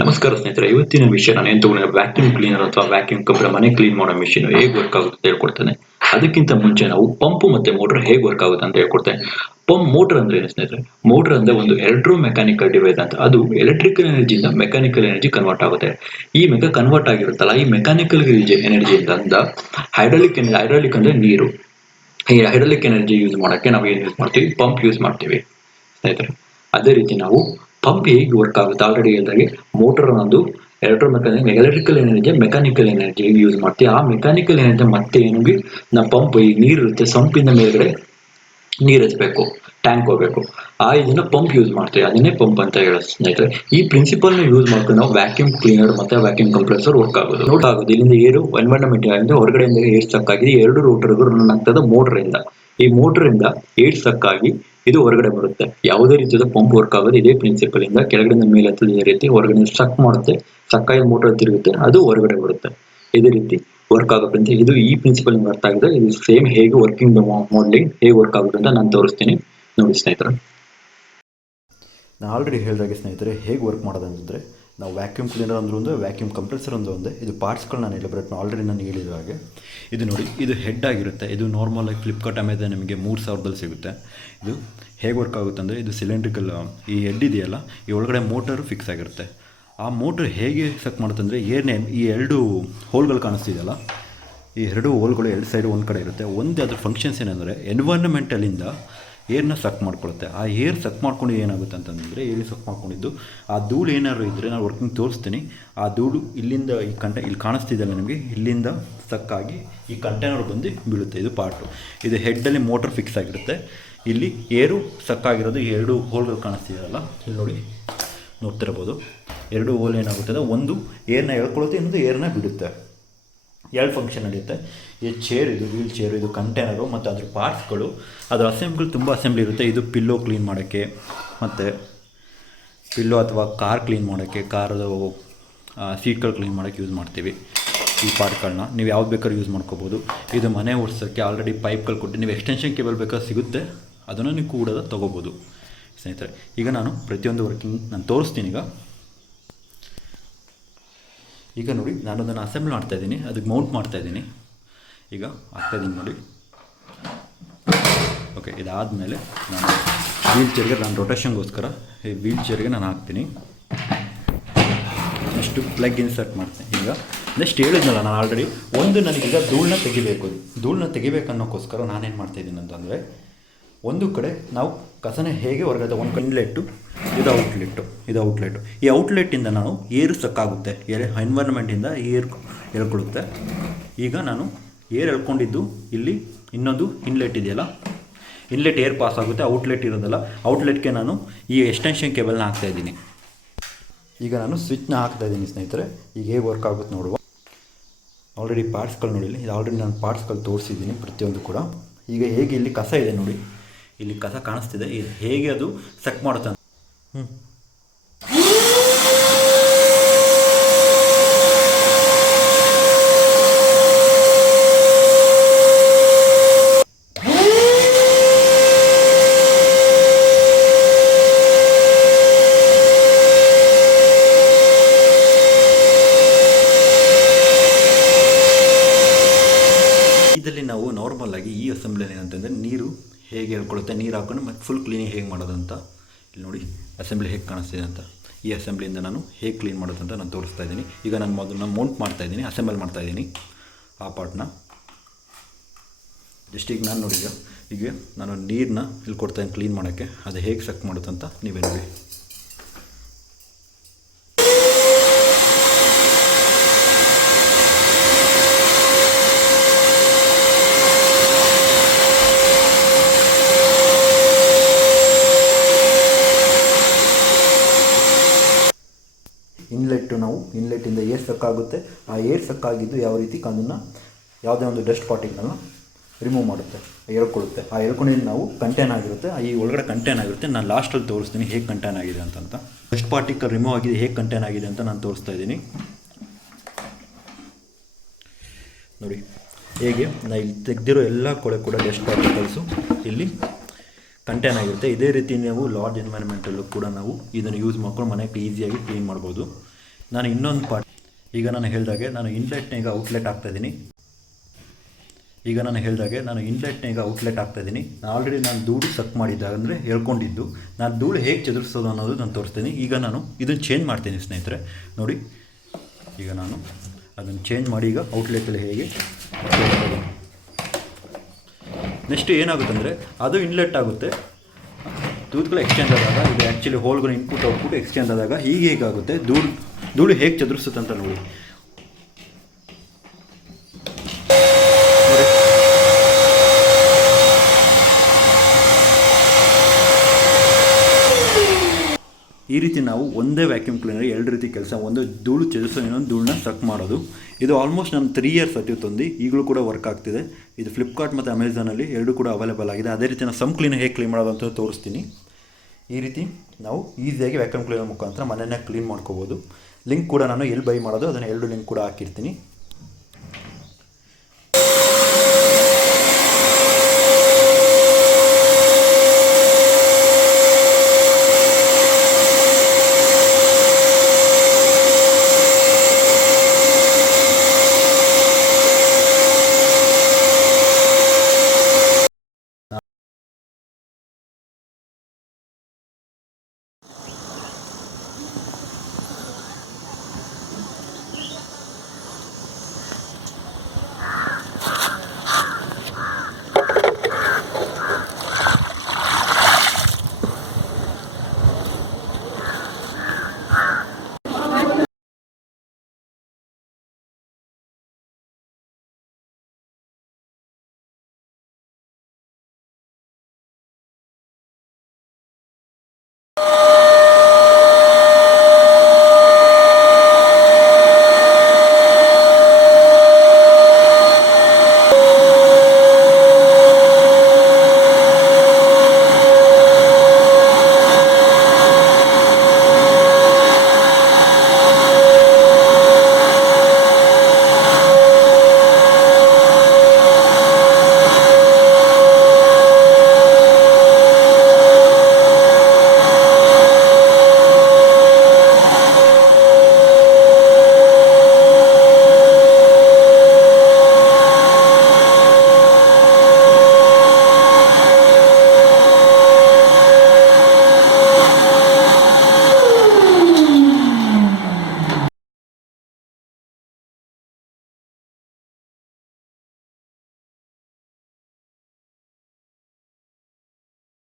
ನಮಸ್ಕಾರ ಸ್ನೇಹಿತರೆ, ಇವತ್ತಿನ ವಿಷಯ ನಾನು ಏನು ತಗೊಂಡಿರೋ ವ್ಯಾಕ್ಯೂಮ್ ಕ್ಲೀನರ್ ಅಥವಾ ವ್ಯಾಕ್ಯೂಮ್ ಕಬ್ಬಿಣ ಮನೆ ಕ್ಲೀನ್ ಮಾಡೋ ಮಿಷಿನ್ ಹೇಗೆ ವರ್ಕ್ ಆಗುತ್ತೆ ಅಂತ ಹೇಳ್ಕೊಡ್ತೇನೆ. ಅದಕ್ಕಿಂತ ಮುಂಚೆ ನಾವು ಪಂಪ್ ಮತ್ತೆ ಮೋಟರ್ ಹೇಗೆ ವರ್ಕ್ ಆಗುತ್ತೆ ಅಂತ ಹೇಳ್ಕೊಡ್ತೇನೆ. ಮೋಟರ್ ಅಂದ್ರೆ ಏನು ಸ್ನೇಹಿತರೆ? ಮೋಟರ್ ಅಂದ್ರೆ ಒಂದು ಎಲೆಕ್ಟ್ರೋ ಮೆಕ್ಯಾನಿಕಲ್ ಡಿವೈಸ್ ಅಂತ. ಅದು ಎಲೆಕ್ಟ್ರಿಕಲ್ ಎನರ್ಜಿಯಿಂದ ಮೆಕ್ಯಾನಿಕಲ್ ಎನರ್ಜಿ ಕನ್ವರ್ಟ್ ಆಗುತ್ತೆ. ಈ ಕನ್ವರ್ಟ್ ಆಗಿರುತ್ತಲ್ಲ, ಈ ಮೆಕ್ಯಾನಿಕಲ್ ಎನರ್ಜಿಯಿಂದ ಹೈಡ್ರಾಲಿಕ್ ಅಂದ್ರೆ ನೀರು. ಈ ಹೈಡ್ರಾಲಿಕ್ ಎನರ್ಜಿ ಯೂಸ್ ಮಾಡೋಕ್ಕೆ ನಾವು ಏನು ಯೂಸ್ ಮಾಡ್ತೀವಿ? ಪಂಪ್ ಯೂಸ್ ಮಾಡ್ತೀವಿ ಸ್ನೇಹಿತರೆ. ಅದೇ ರೀತಿ ನಾವು ಪಂಪ್ ಹೇಗೆ ವರ್ಕ್ ಆಗುತ್ತೆ, ಆಲ್ರೆಡಿ ಹೇಳಿದಾಗೆ ಮೋಟರ್ ಅನ್ನೋದು electrical energy mechanical energy use ಮಾಡ್ತೀವಿ. ಆ ಮೆಕ್ಯಾನಿಕಲ್ ಎನರ್ಜಿ ಮತ್ತೆ ಏನಿಗೆ ನಾವು ಪಂಪ್, ಈ ನೀರು ಇರುತ್ತೆ, ಸಂಪಿಂದ ಮೇಲ್ಗಡೆ ನೀರು ಹಚ್ಚಬೇಕು, ಟ್ಯಾಂಕ್ ಹೋಗ್ಬೇಕು. ಇದನ್ನ ಪಂಪ್ ಯೂಸ್ ಮಾಡ್ತೀವಿ, ಅದನ್ನೇ ಪಂಪ್ ಅಂತ ಹೇಳೋದು ಸ್ನೇಹಿತರೆ. ಈ ಪ್ರಿನ್ಸಿಪಲ್ ಯೂಸ್ ಮಾಡ್ಕೊಂಡು ನಾವು ವ್ಯಾಕ್ಯೂಮ್ ಕ್ಲೀನರ್ ಮತ್ತೆ ವ್ಯಾಕ್ಯೂಮ್ ಕಂಪ್ರೆಸರ್ ವರ್ಕ್ ಆಗೋದು. ಇಲ್ಲಿಂದ ಏರು ಎನ್ವೈರನ್ಮೆಂಟ್ ಹೊರಗಡೆಯಿಂದ ಏರ್ ಸ್ಟಕ್ ಆಗಿದೆ, ಎರಡು ರೋಟರ್ಗಳು ರನ್ ಆಗ್ತದೆ ಮೋಟರ್ ಇಂದ. ಈ ಮೋಟರ್ ಇಂದ ಏರ್ ಸ್ಟಕ್ ಆಗಿ ಇದು ಹೊರಗಡೆ ಬರುತ್ತೆ. ಯಾವುದೇ ರೀತಿಯ ಪಂಪ್ ವರ್ಕ್ ಆಗೋದು ಇದೇ ಪ್ರಿನ್ಸಿಪಲ್ ಇಂದ. ಕೆಳಗಡೆ ಮೇಲೆ ಹತ್ತದ ರೀತಿ ಹೊರಗಡೆ ಸ್ಟಕ್ ಮಾಡುತ್ತೆ, ಸ್ಟಕ್ ಆಗಿ ಮೋಟರ್ ತಿರುಗುತ್ತೆ, ಅದು ಹೊರಗಡೆ ಬರುತ್ತೆ. ಇದೇ ರೀತಿ ವರ್ಕ್ ಆಗುತ್ತೆ. ಇದು ಈ ಪ್ರಿನ್ಸಿಪಲ್ ಅರ್ಥ ಆಗಿದೆ. ಇದು ಸೇಮ್ ಹೇಗೆ ವರ್ಕಿಂಗ್ ಮಾಡಲಿಂಗ್ ಹೇಗೆ ವರ್ಕ್ ಆಗುತ್ತೆ ಅಂತ ನಾನು ತೋರಿಸ್ತೀನಿ, ನೋಡಿ ಸ್ನೇಹಿತರೆ. ನಾನು ಆಲ್ರೆಡಿ ಹೇಳಿದಾಗೆ ಸ್ನೇಹಿತರೆ, ಹೇಗೆ ವರ್ಕ್ ಮಾಡೋದಂತಂದರೆ, ನಾವು ವ್ಯಾಕ್ಯೂಮ್ ಕ್ಲೀನರ್ ಅಂದ್ರೆ ಒಂದು, ವ್ಯಾಕ್ಯೂಮ್ ಕಂಪ್ರೆಸರ್ ಅಂದ್ರೆ ಒಂದು. ಇದು ಪಾರ್ಟ್ಸ್ಗಳು ನಾನು ಎಲಿಬ್ರೇಟ್ ಆಲ್ರೆಡಿ ನಾನು ಹೇಳಿದ ಹಾಗೆ. ಇದು ನೋಡಿ, ಇದು ಹೆಡ್ ಆಗಿರುತ್ತೆ. ಇದು ನಾರ್ಮಲ್ ಆಗಿ ಫ್ಲಿಪ್ಕಾರ್ಟ್ ಅಮೆಝಾನ್ ನಿಮಗೆ 3000ದಲ್ಲಿ ಸಿಗುತ್ತೆ. ಇದು ಹೇಗೆ ವರ್ಕ್ ಆಗುತ್ತೆ ಅಂದರೆ, ಇದು ಸಿಲಿಂಡ್ರಿಕಲ್, ಈ ಹೆಡ್ ಇದೆಯಲ್ಲ, ಈ ಒಳಗಡೆ ಮೋಟರ್ ಫಿಕ್ಸ್ ಆಗಿರುತ್ತೆ. ಆ ಮೋಟ್ರ್ ಹೇಗೆ ಸಕ್ ಮಾಡುತ್ತೆ ಅಂದರೆ, ಈ ಎರಡು ಹೋಲ್ಗಳು ಕಾಣಿಸ್ತಿದೆಯಲ್ಲ, ಈ ಎರಡು ಹೋಲ್ಗಳು ಎರಡು ಸೈಡು ಒಂದು ಕಡೆ ಇರುತ್ತೆ. ಒಂದು ಅದ್ರ ಫಂಕ್ಷನ್ಸ್ ಏನಂದರೆ, ಎನ್ವೈರನ್ಮೆಂಟಲಿಂದ ಏರ್ನ ಸಕ್ ಮಾಡ್ಕೊಳುತ್ತೆ. ಆ ಏರ್ ಸಕ್ ಮಾಡ್ಕೊಂಡು ಏನಾಗುತ್ತೆ ಅಂತಂದರೆ, ಏರ್ ಸಕ್ ಮಾಡ್ಕೊಂಡಿದ್ದು ಆ ಧೂಳು ಏನಾದ್ರು ಇದ್ದರೆ ನಾನು ವರ್ಕಿಂಗ್ ತೋರಿಸ್ತೀನಿ. ಆ ಧೂಳು ಇಲ್ಲಿಂದ ಇಲ್ಲಿ ಕಾಣಿಸ್ತಿದೆಯಲ್ಲ ನಿಮಗೆ, ಇಲ್ಲಿಂದ ಸಕ್ಕಾಗಿ ಈ ಕಂಟೈನರ್ ಬಂದು ಬೀಳುತ್ತೆ. ಇದು ಪಾರ್ಟು. ಇದು ಹೆಡ್ಡಲ್ಲಿ ಮೋಟ್ರ್ ಫಿಕ್ಸ್ ಆಗಿರುತ್ತೆ. ಇಲ್ಲಿ ಏರು ಸಕ್ಕಾಗಿರೋದು ಈ ಎರಡು ಹೋಲ್ಗಳು ಕಾಣಿಸ್ತಿದೆಯಲ್ಲ, ಇಲ್ಲಿ ನೋಡಿ, ನೋಡ್ತಿರ್ಬೋದು. ಎರಡು ಹೋಲ್ ಏನಾಗುತ್ತೆ, ಒಂದು ಏರ್ನ ಎಳ್ಕೊಳ್ಳುತ್ತೆ, ಇನ್ನೊಂದು ಏರ್ನ ಬಿಡುತ್ತೆ. ಎರಡು ಫಂಕ್ಷನ್ ನಡೆಯುತ್ತೆ. ಈ ಚೇರ್, ಇದು ವೀಲ್ ಚೇರು, ಇದು ಕಂಟೈನರು ಮತ್ತು ಅದ್ರ ಪಾರ್ಟ್ಸ್ಗಳು, ಅದರ ಅಸೆಂಬ್ಲಿ ತುಂಬ ಅಸೆಂಬ್ಲಿ ಇರುತ್ತೆ. ಇದು ಪಿಲ್ಲೋ ಕ್ಲೀನ್ ಮಾಡೋಕ್ಕೆ, ಮತ್ತು ಪಿಲ್ಲೋ ಅಥವಾ ಕಾರ್ ಕ್ಲೀನ್ ಮಾಡೋಕ್ಕೆ, ಕಾರದು ಸೀಟ್ಗಳು ಕ್ಲೀನ್ ಮಾಡೋಕ್ಕೆ ಯೂಸ್ ಮಾಡ್ತೀವಿ. ಈ ಪಾರ್ಟ್ಗಳನ್ನ ನೀವು ಯಾವ್ದು ಬೇಕಾದ್ರೂ ಯೂಸ್ ಮಾಡ್ಕೋಬೋದು. ಇದು ಮನೆ ಓಡಿಸೋಕ್ಕೆ ಆಲ್ರೆಡಿ ಪೈಪ್ಗಳು ಕೊಟ್ಟು, ನೀವು ಎಕ್ಸ್ಟೆನ್ಷನ್ ಕೇಬಲ್ ಬೇಕಾದ್ರೆ ಸಿಗುತ್ತೆ, ಅದನ್ನು ನೀವು ಕೂಡ ತೊಗೋಬೋದು ಸ್ನೇಹಿತರೆ. ಈಗ ನಾನು ಪ್ರತಿಯೊಂದು ವರ್ಕಿಂಗ್ ನಾನು ತೋರಿಸ್ತೀನಿ. ಈಗ ನೋಡಿ, ನಾನು ಅದನ್ನು ಅಸೆಂಬ್ಲಿ ಮಾಡ್ತಾಯಿದ್ದೀನಿ, ಅದಕ್ಕೆ ಮೌಂಟ್ ಮಾಡ್ತಾಯಿದ್ದೀನಿ. ಈಗ ಹಾಕ್ತಾಯಿದ್ದೀನಿ ನೋಡಿ. ಓಕೆ, ಇದಾದಮೇಲೆ ನಾನು ವೀಲ್ ಚೇರ್ಗೆ, ನಾನು ರೊಟೇಷನ್ಗೋಸ್ಕರ ಈ ವೀಲ್ ಚೇರ್ಗೆ ನಾನು ಹಾಕ್ತೀನಿ. ನೆಕ್ಸ್ಟು ಪ್ಲಗ್ ಇನ್ಸರ್ಟ್ ಮಾಡ್ತೀನಿ. ಈಗ ನೆಕ್ಸ್ಟ್ ಹೇಳಿದ್ನಲ್ಲ ನಾನು ಆಲ್ರೆಡಿ, ನನಗೀಗ ಧೂಳನ್ನ ತೆಗಿಬೇಕು. ಧೂಳನ್ನ ತೆಗಿಬೇಕನ್ನೋಕ್ಕೋಸ್ಕರ ನಾನೇನು ಮಾಡ್ತಾಯಿದ್ದೀನಿ ಅಂತಂದರೆ, ಒಂದು ಕಡೆ ನಾವು ಕಸನ ಹೇಗೆ ಹೊರಗಡೆ, ಒಂದು ಇನ್ಲೆಟ್ಟು, ಇದು ಔಟ್ಲೆಟ್ಟು. ಈ ಔಟ್ಲೆಟ್ಟಿಂದ ನಾನು ಏರು ಸಕ್ಕಾಗುತ್ತೆ, ಎನ್ವೈರನ್ಮೆಂಟಿಂದ ಏರ್ ಎಳ್ಕೊಳ್ಳುತ್ತೆ. ಈಗ ನಾನು ಏರ್ ಎಳ್ಕೊಂಡಿದ್ದು ಇಲ್ಲಿ ಇನ್ನೊಂದು ಇನ್ಲೆಟ್ ಇದೆಯಲ್ಲ, ಇನ್ಲೆಟ್ ಏರ್ ಪಾಸ್ ಆಗುತ್ತೆ. ಔಟ್ಲೆಟ್ ಇರೋದಲ್ಲ, ಔಟ್ಲೆಟ್ಗೆ ನಾನು ಈ ಎಕ್ಸ್ಟೆನ್ಷನ್ ಕೇಬಲ್ನ ಹಾಕ್ತಾಯಿದ್ದೀನಿ. ಈಗ ನಾನು ಸ್ವಿಚ್ನ ಹಾಕ್ತಾಯಿದ್ದೀನಿ ಸ್ನೇಹಿತರೆ. ಈಗ ಹೇಗೆ ವರ್ಕ್ ಆಗುತ್ತೆ ನೋಡುವ. ಆಲ್ರೆಡಿ ಪಾರ್ಟ್ಸ್ಗಳು ನೋಡಿಲ್ಲ, ಇದು ಆಲ್ರೆಡಿ ನಾನು ಪಾರ್ಟ್ಸ್ಗಳು ತೋರಿಸಿದ್ದೀನಿ ಪ್ರತಿಯೊಂದು ಕೂಡ. ಈಗ ಹೇಗೆ ಇಲ್ಲಿ ಕಸ ಇದೆ ನೋಡಿ, ಇಲ್ಲಿ ಕಸ ಕಾಣಿಸ್ತಿದೆ, ಇದು ಹೇಗೆ ಅದು ಸಕ್ ಮಾಡುತ್ತೆ. ಇದರಲ್ಲಿ ನಾವು ನಾರ್ಮಲ್ ಆಗಿ ಈ ಅಸೆಂಬ್ಲಿಯಲ್ಲಿ ಏನಂತಂದರೆ, ನೀರು ಹೇಗೆ ಹೇಳ್ಕೊಳ್ಳುತ್ತೆ, ನೀರು ಹಾಕೊಂಡು ಮತ್ತು ಫುಲ್ ಕ್ಲೀನಿಂಗ್ ಹೇಗೆ ಮಾಡೋದಂತ ಇಲ್ಲಿ ನೋಡಿ, ಅಸೆಂಬ್ಲಿ ಹೇಗೆ ಕಾಣಿಸ್ತಿದೆ ಅಂತ. ಈ ಅಸೆಂಬ್ಲಿಯಿಂದ ನಾನು ಹೇಗೆ ಕ್ಲೀನ್ ಮಾಡೋದಂತ ನಾನು ತೋರಿಸ್ತಾ ಇದ್ದೀನಿ. ಈಗ ನಾನು ಮೊದಲು ಮೌಂಟ್ ಮಾಡ್ತಾಯಿದ್ದೀನಿ, ಅಸೆಂಬಲ್ ಮಾಡ್ತಾಯಿದ್ದೀನಿ ಆ ಪಾರ್ಟ್ನ. ಜಸ್ಟ್ ಈಗ ನಾನು ನೋಡಿ, ಈಗ ನಾನು ನೀರನ್ನ ಇಲ್ಲಿ ಕೊಡ್ತಾಯಿದ್ದೀನಿ ಕ್ಲೀನ್ ಮಾಡೋಕ್ಕೆ. ಅದು ಹೇಗೆ ಸಕ್ ಮಾಡುತ್ತಂತ ನೀವೇ ನೋಡಿ. ಇನ್ಲೆಟ್ಟಿಂದ ಏರ್ ಸಕ್ಕಾಗುತ್ತೆ. ಆ ಏರ್ ಸಕ್ಕಾಗಿದ್ದು ಯಾವ ರೀತಿ ಅದನ್ನು ಯಾವುದೇ ಒಂದು ಡಸ್ಟ್ ಪಾರ್ಟಿಗಳನ್ನ ರಿಮೂವ್ ಮಾಡುತ್ತೆ, ಎಳ್ಕೊಳ್ಳುತ್ತೆ. ಆ ಎಳ್ಕೊಂಡಿದ್ದು ನಾವು ಕಂಟೈನ್ ಆಗಿರುತ್ತೆ, ಈ ಒಳಗಡೆ ಕಂಟೈನ್ ಆಗಿರುತ್ತೆ. ನಾನು ಲಾಸ್ಟಲ್ಲಿ ತೋರಿಸ್ತೀನಿ ಹೇಗೆ ಕಂಟೈನ್ ಆಗಿದೆ ಅಂತ. ಡಸ್ಟ್ ಪಾರ್ಟಿಕಲ್ ರಿಮೂವ್ ಆಗಿದೆ, ಹೇಗೆ ಕಂಟೈನ್ ಆಗಿದೆ ಅಂತ ನಾನು ತೋರಿಸ್ತಾ ಇದ್ದೀನಿ ನೋಡಿ. ಹೇಗೆ ನಾನು ಇಲ್ಲಿ ತೆಗೆದಿರೋ ಎಲ್ಲ ಕೊಳೆ ಕೂಡ ಡಸ್ಟ್ ಪಾರ್ಟಿಕಲ್ಸು ಇಲ್ಲಿ ಕಂಟೈನ್ ಆಗಿರುತ್ತೆ. ಇದೇ ರೀತಿ ನಾವು ಲಾರ್ಜ್ ಎನ್ವೈರನ್ಮೆಂಟಲ್ಲೂ ಕೂಡ ನಾವು ಇದನ್ನು ಯೂಸ್ ಮಾಡ್ಕೊಂಡು ಮನೆಗೆ ಈಸಿಯಾಗಿ ಕ್ಲೀನ್ ಮಾಡ್ಬೋದು. ನಾನು ಇನ್ನೊಂದು ಪಾರ್ಟ್, ಈಗ ನಾನು ಹೇಳಿದಾಗೆ ನಾನು ಇನ್ಲೆಟ್ನ ಈಗ ಔಟ್ಲೆಟ್ ಆಗ್ತಾಯಿದ್ದೀನಿ. ಔಟ್ಲೆಟ್ ಆಗ್ತಾಯಿದ್ದೀನಿ. ಆಲ್ರೆಡಿ ನಾನು ಧೂಳು ಸಕ್ ಮಾಡಿದ್ದೆ, ಅಂದರೆ ಹೇಳ್ಕೊಂಡಿದ್ದು. ನಾನು ಧೂಳು ಹೇಗೆ ಚದುರಿಸೋದು ಅನ್ನೋದು ನಾನು ತೋರಿಸ್ತೀನಿ. ಈಗ ನಾನು ಇದನ್ನು ಚೇಂಜ್ ಮಾಡ್ತೀನಿ ಸ್ನೇಹಿತರೆ. ನೋಡಿ, ಈಗ ನಾನು ಅದನ್ನು ಚೇಂಜ್ ಮಾಡಿ ಈಗ ಔಟ್ಲೆಟಲ್ಲಿ ಹೇಗೆ ನೆಕ್ಸ್ಟ್ ಏನಾಗುತ್ತಂದರೆ ಅದು ಇನ್ಲೆಟ್ ಆಗುತ್ತೆ. ತೂತುಗಳು ಎಕ್ಸ್ಚೇಂಜ್ ಆದಾಗ, ಇದು ಆ್ಯಕ್ಚುಲಿ ಹೋಲ್ಗಳು ಇನ್ಪುಟ್ ಔಟ್ಪುಟ್ ಎಕ್ಸ್ಚೇಂಜ್ ಆದಾಗ ಹೀಗಾಗುತ್ತೆ. ಧೂಳು ಹೇಗೆ ಚದುರಿಸುತ್ತೆ ಅಂತ ನೋಡಿ. ಈ ರೀತಿ ನಾವು ಒಂದೇ ವ್ಯಾಕ್ಯೂಮ್ ಕ್ಲೀನರ್ ಎರಡು ರೀತಿ ಕೆಲಸ, ಒಂದು ಧೂಳು ಚದುರಿಸೋ, ಇನ್ನೊಂದು ಧೂಳನ್ನ ಸಕ್ ಮಾಡೋದು. ಇದು ಆಲ್ಮೋಸ್ಟ್ ನಾನು 3 ಇಯರ್ಸ್ ಆಯ್ತು, ಈಗಲೂ ಕೂಡ ವರ್ಕ್ ಆಗ್ತಿದೆ. ಇದು ಫ್ಲಿಪ್ಕಾರ್ಟ್ ಮತ್ತು ಅಮೆಝಾನಲ್ಲಿ ಎರಡೂ ಕೂಡ ಅವೈಲೇಬಲ್ ಆಗಿದೆ. ಅದೇ ರೀತಿ ನಾನು ಸಮ್ ಕ್ಲೀನರ್ ಹೇಗೆ ಕ್ಲೀನ್ ಮಾಡೋದು ಅಂತ ತೋರಿಸ್ತೀನಿ. ಈ ರೀತಿ ನಾವು ಈಸಿಯಾಗಿ ವ್ಯಾಕ್ಯೂಮ್ ಕ್ಲೀನರ್ ಮುಖಾಂತರ ಮನೆಯನ್ನ ಕ್ಲೀನ್ ಮಾಡ್ಕೋಬೋದು. ಲಿಂಕ್ ಕೂಡ ನಾನು ಎಲ್ಲಿ ಬೈ ಮಾಡೋದು ಅದನ್ನು 2 ಲಿಂಕ್ ಕೂಡ ಹಾಕಿರ್ತೀನಿ.